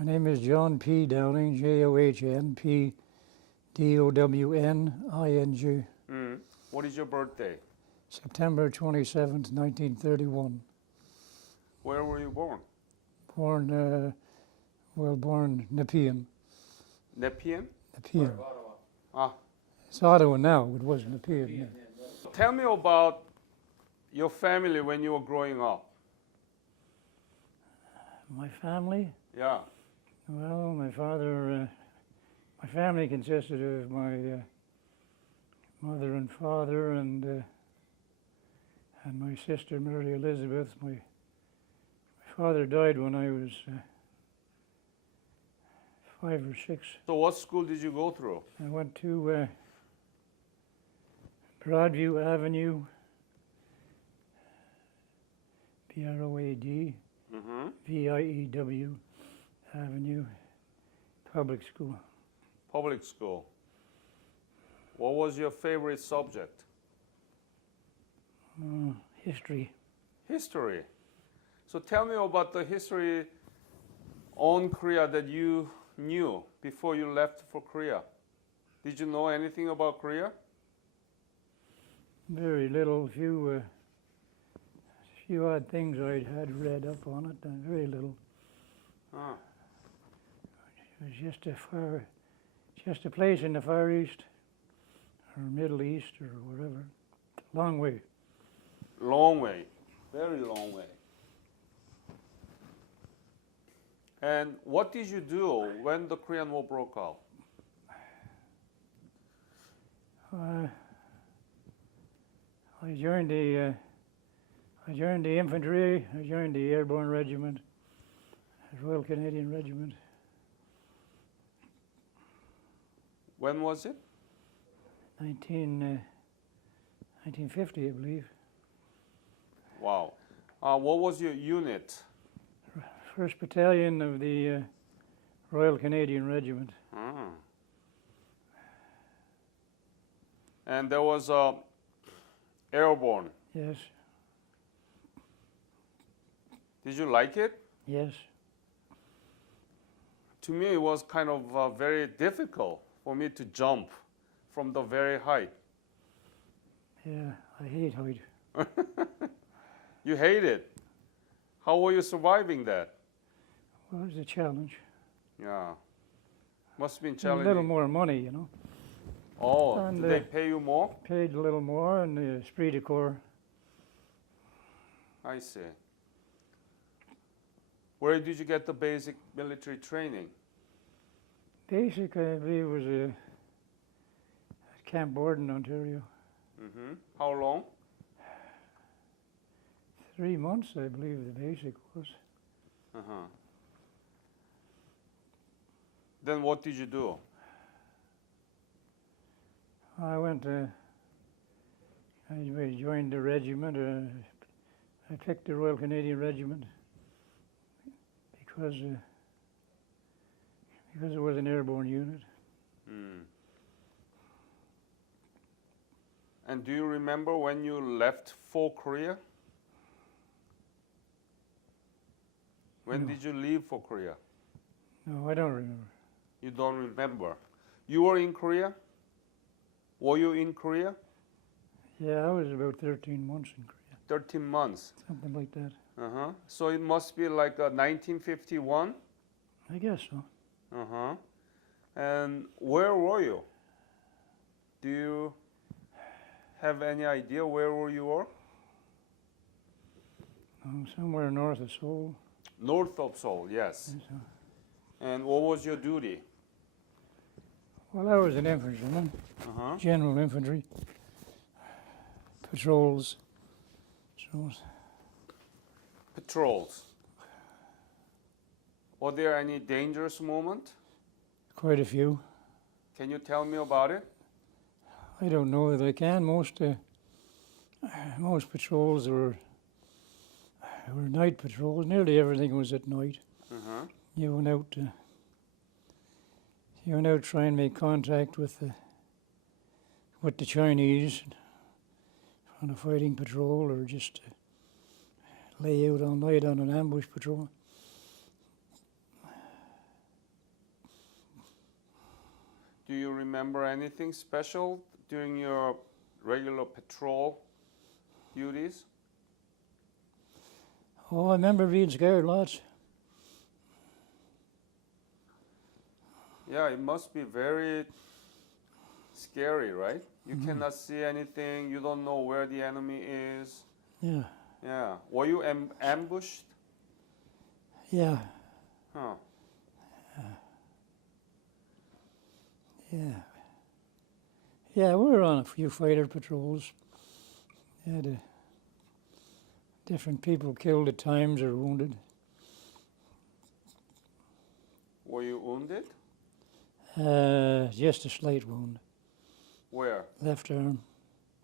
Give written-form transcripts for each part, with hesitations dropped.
My name is John P. Downing, John P. Downing. What is your birthday? September 27th, 1931. Where were you born? Born Nepean. Nepean? Nepean. Ah. It's Ottawa now, it was Nepean. Yeah. Tell me about your family when you were growing up. My family? Yeah. Well, my family consisted of my mother and father and my sister Mary Elizabeth. My father died when I was 5 or 6. So what school did you go through? I went to Broadview Avenue, Broad View Avenue, public school. Public school. What was your favorite subject? History. History. So tell me about the history on Korea that you knew before you left for Korea. Did you know anything about Korea? Very little, few odd things I had read up on it, and very little. Ah. It was just a place in the Far East, or Middle East, or wherever. Long way. Long way. Very long way. And what did you do when the Korean War broke out? I joined the infantry. I joined the Airborne Regiment, Royal Canadian Regiment. When was it? 1950, I believe. Wow. What was your unit? 1st Battalion of the Royal Canadian Regiment. Ah. And there was airborne. Yes. Did you like it? Yes. To me, it was kind of very difficult for me to jump from the very height. Yeah, I hate height. You hate it. How were you surviving that? Well, it was a challenge. Yeah. Must have been And challenging. a little more money, you know. Oh, And, did they pay you more? Paid a little more, and the esprit de corps. I see. Where did you get the basic military training? Basic, I believe, was at Camp Borden, Ontario. Mm-hmm. How long? 3 months, I believe, the basic was. Uh-huh. Then what did you do? I joined the regiment. I picked the Royal Canadian Regiment because it was an airborne unit. Mm. And do you remember when you left for Korea? When No. did you leave for Korea? No, I don't remember. You don't remember. You were in Korea? Were you in Korea? Yeah, I was about 13 months in Korea, 13 months. something like that. Uh-huh. So it must be like 1951? I guess so. Uh-huh. And where were you? Do you have any idea where you were? Somewhere north of Seoul. North of Seoul, yes. Yes, And what was your duty? Well, I was an infantryman, Uh-huh. general infantry, patrols. Patrols. Were there any dangerous moments? Quite a few. Can you tell me about it? I don't know that I can. Most patrols were night patrols. Nearly everything was at night. Uh-huh. You went out try and make contact with the Chinese on a fighting patrol, or just lay out all night on an ambush patrol. Do you remember anything special during your regular patrol duties? Oh, I remember being scared lots. Yeah, it must be very scary, right? You Mhm. cannot see anything. You don't know where the enemy is. Yeah, Yeah. Were you ambushed? yeah, Huh. yeah. Yeah, we were on a few fighter patrols. Had different people killed at times or wounded. Were you wounded? Just a slight wound, Where? left arm.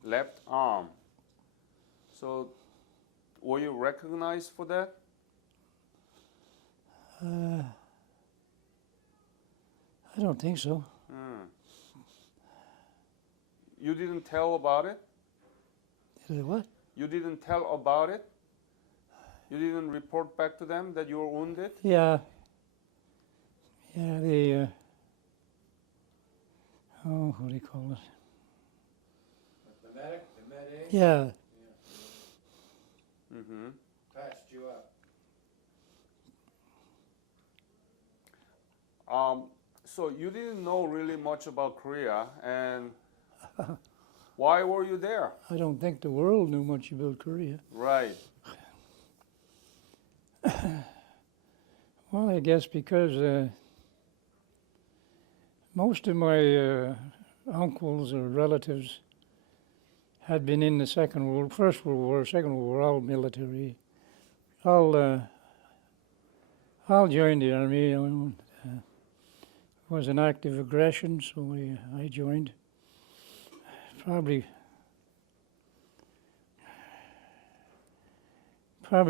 Left arm. So, were you recognized for that? I don't think so. Hmm. You didn't tell about it? Did I what? You didn't tell about it? You didn't report back to them that you were wounded? Yeah. Yeah, the, oh, what do you call it? The medic, the med aid, Yeah, Mm-hmm. patched you up. So you didn't know really much about Korea, and why were you there? I don't think the world knew much about Korea. Right. Well, I guess because most of my uncles or relatives had been in the First World War, Second World War, all military. All joined the army. Was an act of aggression, so I joined. Probably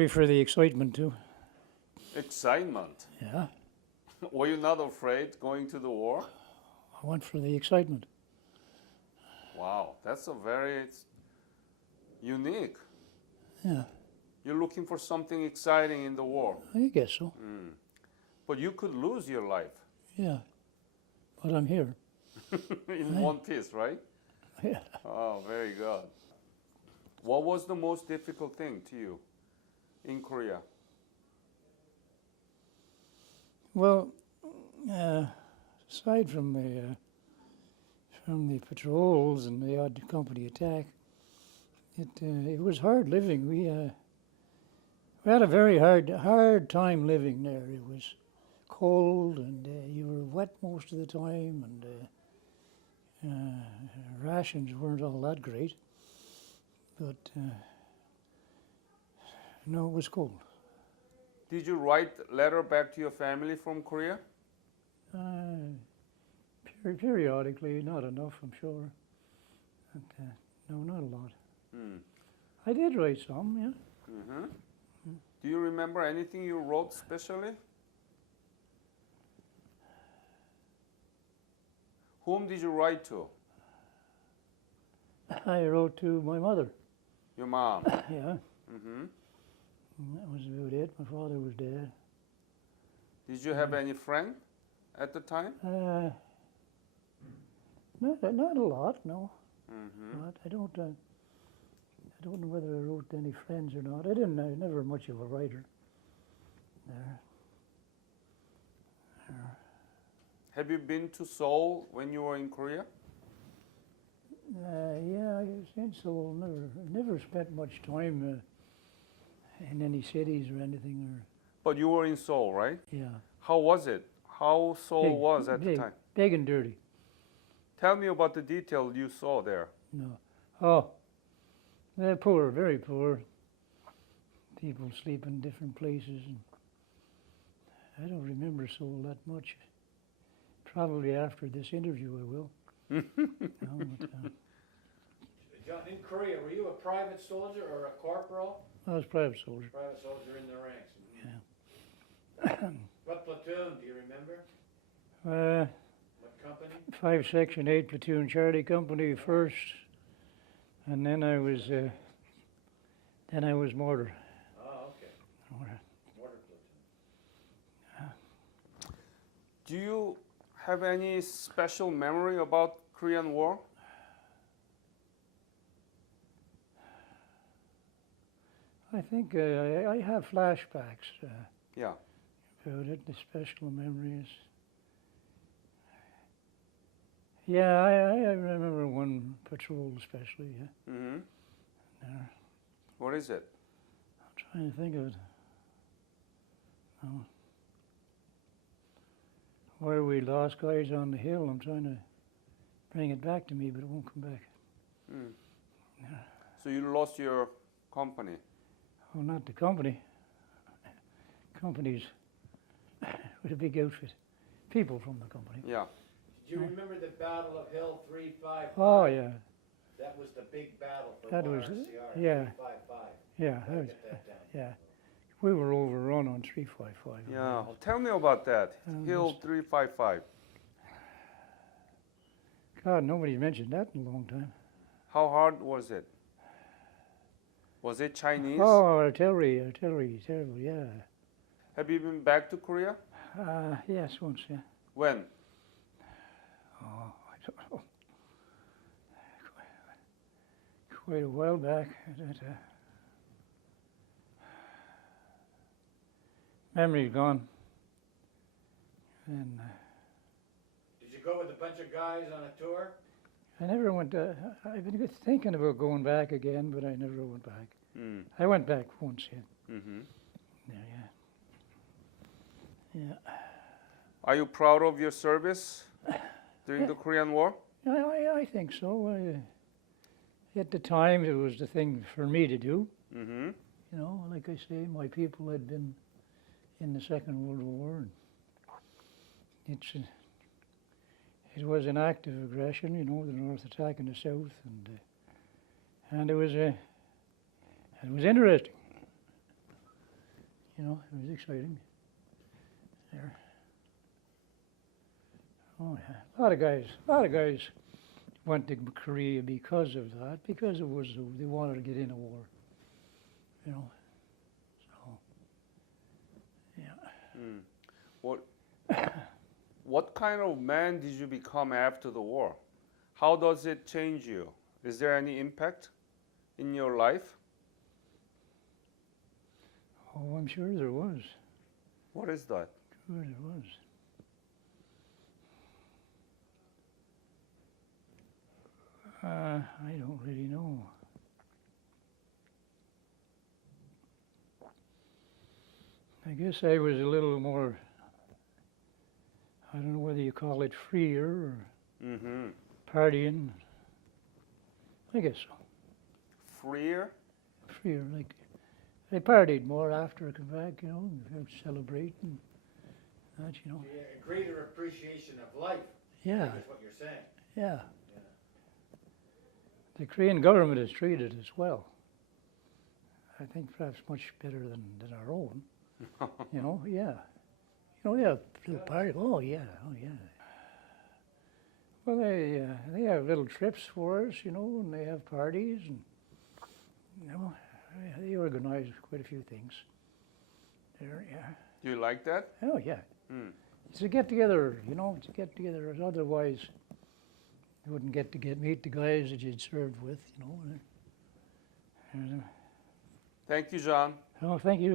for the excitement too. Excitement. Yeah, Were you not afraid going to the war? I went for the excitement. Wow, that's a very unique. Yeah, You're looking for something exciting in the war. I guess so. Mm. But you could lose your life Yeah, but I'm here. in one piece, right? Yeah. Oh, very good. What was the most difficult thing to you in Korea? Well, aside from the patrols and the odd company attack, it was hard living. We had a very hard time living there. It was cold and you were wet most of the time, and rations weren't all that great. But no, it was cold. Did you write letter back to your family from Korea? Periodically, not enough, I'm sure. But, no, not a lot. Hmm. I did write some, yeah. Mm-hmm. Do you remember anything you wrote specially? Whom did you write to? I wrote to my mother. Your mom. Yeah, Mm-hmm. and that was about it. My father was dead. Did you have any friend at the time? Not a lot, no. Mm-hmm. But I don't know whether I wrote to any friends or not. I didn't. I was never much of a writer. There. Have you been to Seoul when you were in Korea? Yeah, I was in Seoul. Never spent much time in any cities or anything. But you were in Seoul, right? Yeah. How was it? How Seoul was at the big, time? Big and dirty. Tell me about the detail you saw there. No. Oh, they're poor, very poor. People sleep in different places, and I don't remember Seoul that much. Probably after this interview I will. No, but, John, in Korea, were you a private soldier or a corporal? I was private soldier. Private soldier in the ranks. Yeah. What platoon, do you remember? Uh, What company? 5 Section 8 Platoon Charlie Company first, and then I was mortar. Oh, okay. Mortar. Mortar platoon. Do you have any special memory about Korean War? I think I have flashbacks Yeah. about it, the special memories. Yeah, I remember one patrol especially. Yeah. Mm-hmm. There. What is it? I'm trying to think of it. Oh. Where we lost guys on the hill. I'm trying to bring it back to me, but it won't come back. Mm. Yeah. So you lost your company. Oh, not the company. Companies with a big outfit. People from the company. Yeah. Do you remember the Battle of Hill 355? Oh, yeah. That was the big battle for That was- YRCR, yeah. 355. Yeah, Gotta that was, get that down. yeah. We were overrun on 355. Yeah. Tell me about that. Hill Just- 355. God, nobody mentioned that in a long time. How hard was it? Was it Chinese? Oh, artillery, terrible, yeah. Have you been back to Korea? Yes, once, yeah. When? Oh, I don't know. Quite a while back. Memory's gone. And Did you go with a bunch of guys on a tour? I never went. I've been thinking about going back again, but I never went back. Mm. I went back once, yeah. Mm-hmm. Yeah. Are you proud of your service during the Korean War? I think so. At the time, it was the thing for me to do. Mm-hmm. You know, like I say, my people had been in the Second World War. And it was an act of aggression, you know, the North attacking the South, and it was interesting. You know, it was exciting. There. Oh yeah, a lot of guys went to Korea because of that, because it was they wanted to get in a war. You know, so yeah. Mm. What kind of man did you become after the war? How does it change you? Is there any impact in your life? Oh, I'm sure there was. What is that? Sure there was. I don't really know. I guess I was a little more, I don't know whether you call it freer or Mm-hmm. partying. I guess so. Freer? Freer, like, I partied more after I come back, you know, and celebrate and that, you know. Yeah, a greater appreciation of life, Yeah, is what you're saying. yeah. Yeah. The Korean government is treated as well. I think perhaps much better than our own. You know, yeah. You know, they have little party. Oh yeah, oh yeah. Well, they have little trips for us, you know, and they have parties, and you know, they organize quite a few things. There, yeah. Do you like that? Oh yeah. Mm. It's a get together, you know. It's a get together. Otherwise, you wouldn't get to meet the guys that you'd served with, you know. Thank you, John. Oh, thank you.